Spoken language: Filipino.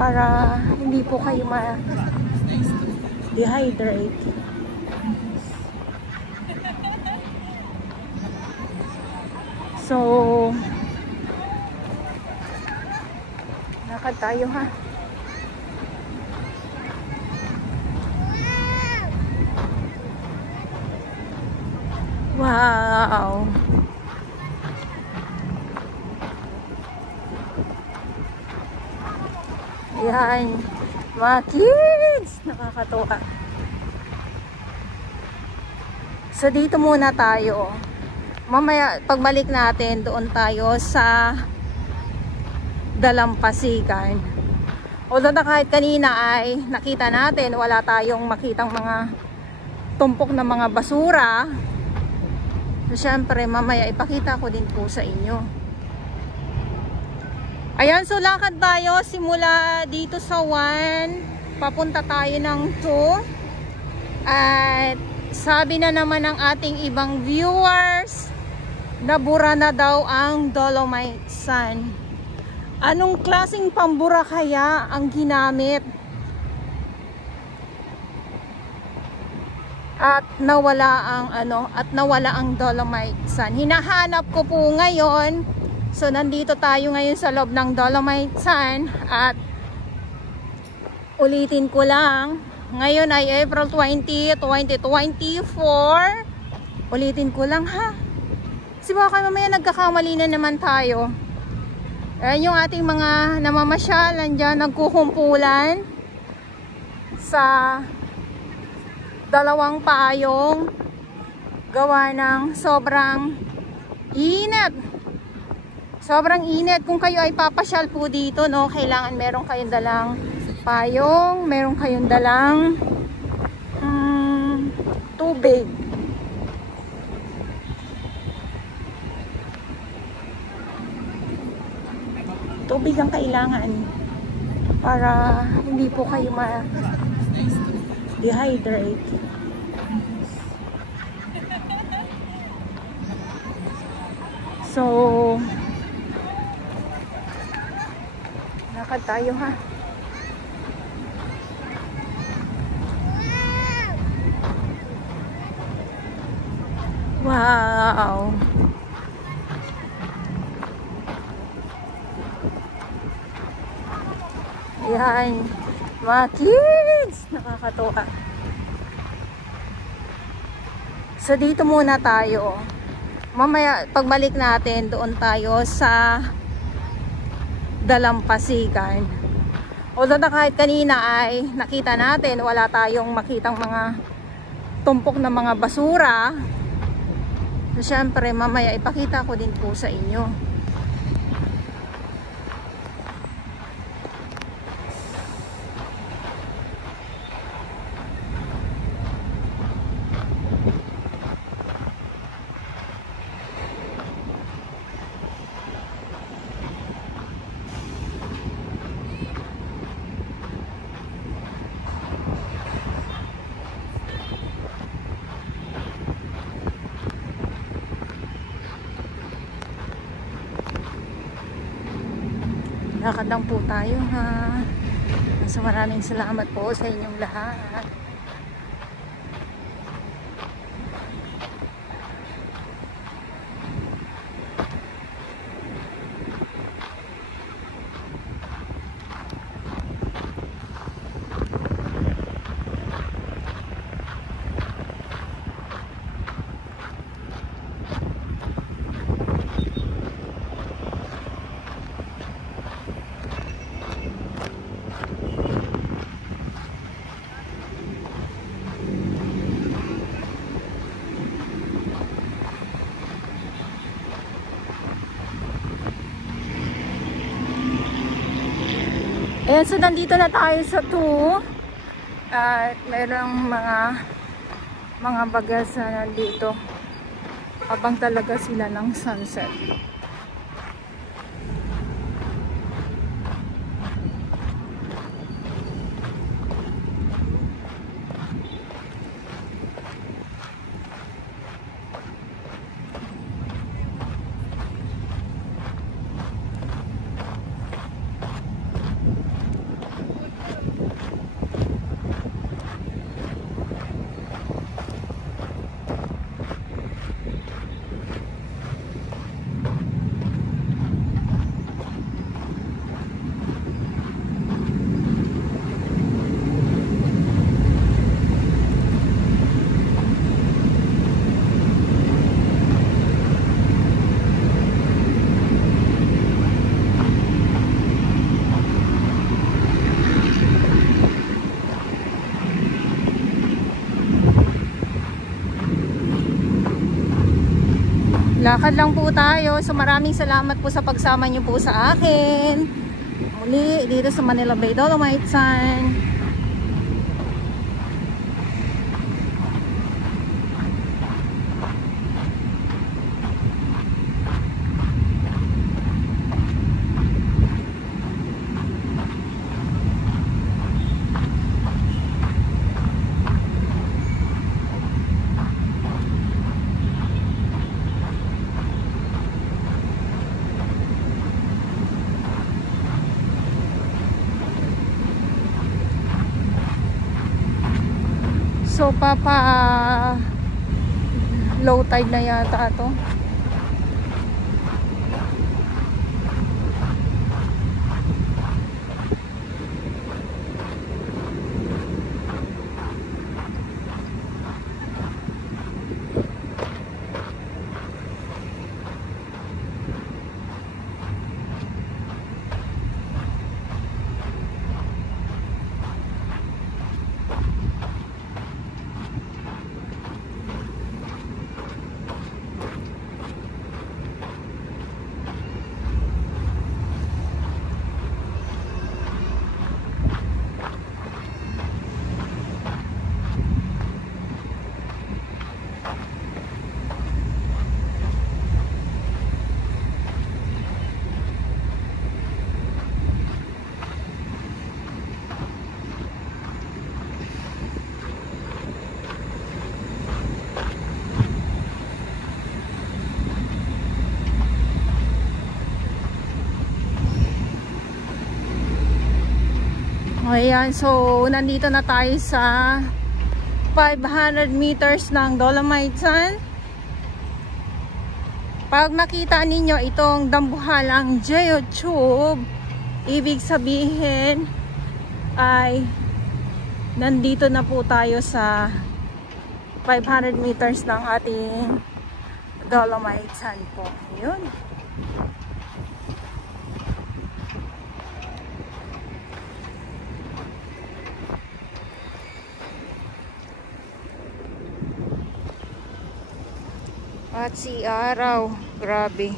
para hindi po kayo ma-dehydrate. So, lakad tayo ha. Wow! Ayan, mga kids! Nakakatuwa. So, dito muna tayo. Mamaya, pagbalik natin, doon tayo sa Dalampasigan. Although na kahit kanina ay nakita natin, wala tayong makitang mga tumpok na mga basura. So, syempre, mamaya ipakita ko din po sa inyo. Ayan, so lakad tayo simula dito sa 1, papunta tayo ng 2. At sabi na naman ng ating ibang viewers, nabura na daw ang Dolomite Sand. Anong klaseng pambura kaya ang ginamit? At nawala ang Dolomite Sand. Hinahanap ko po ngayon. So nandito tayo ngayon sa loob ng Dolomite Sand at ulitin ko lang, ngayon ay April 20, 2024. Ulitin ko lang ha. Kasi baka mamaya nagkakamali na naman tayo. Ayan yung ating mga namamasyal, nandiyan nagkukumpulan sa dalawang paayong gawa ng sobrang init. Sobrang init. Kung kayo ay papasyal po dito, no, kailangan meron kayong dalang payong, meron kayong dalang tubig. Tubig ang kailangan para hindi po kayo ma-dehydrate. So, lakad tayo ha. Wow! Ayan, mga kids! Nakakatuwa. So, dito muna tayo. Mamaya, pagbalik natin, doon tayo sa Dalampasigan. Although na kahit kanina ay nakita natin, wala tayong makitang mga tumpok na mga basura. So, syempre, mamaya ipakita ko din po sa inyo. Lakad lang po tayo ha. So maraming salamat po sa inyong lahat. Ayan, so nandito na tayo sa 2 at mayroong mga bagas na nandito habang talaga sila ng sunset. Lakad lang po tayo. So maraming salamat po sa pagsama niyo po sa akin. Muli dito sa Manila Bay Dolomite Sand. So papa low tide na yata to. Ayan, so nandito na tayo sa 500 meters ng Dolomite Sand. Pag nakita ninyo itong dambuhalang geotube, ibig sabihin ay nandito na po tayo sa 500 meters ng ating Dolomite Sand po. Yun. At si araw, grabe.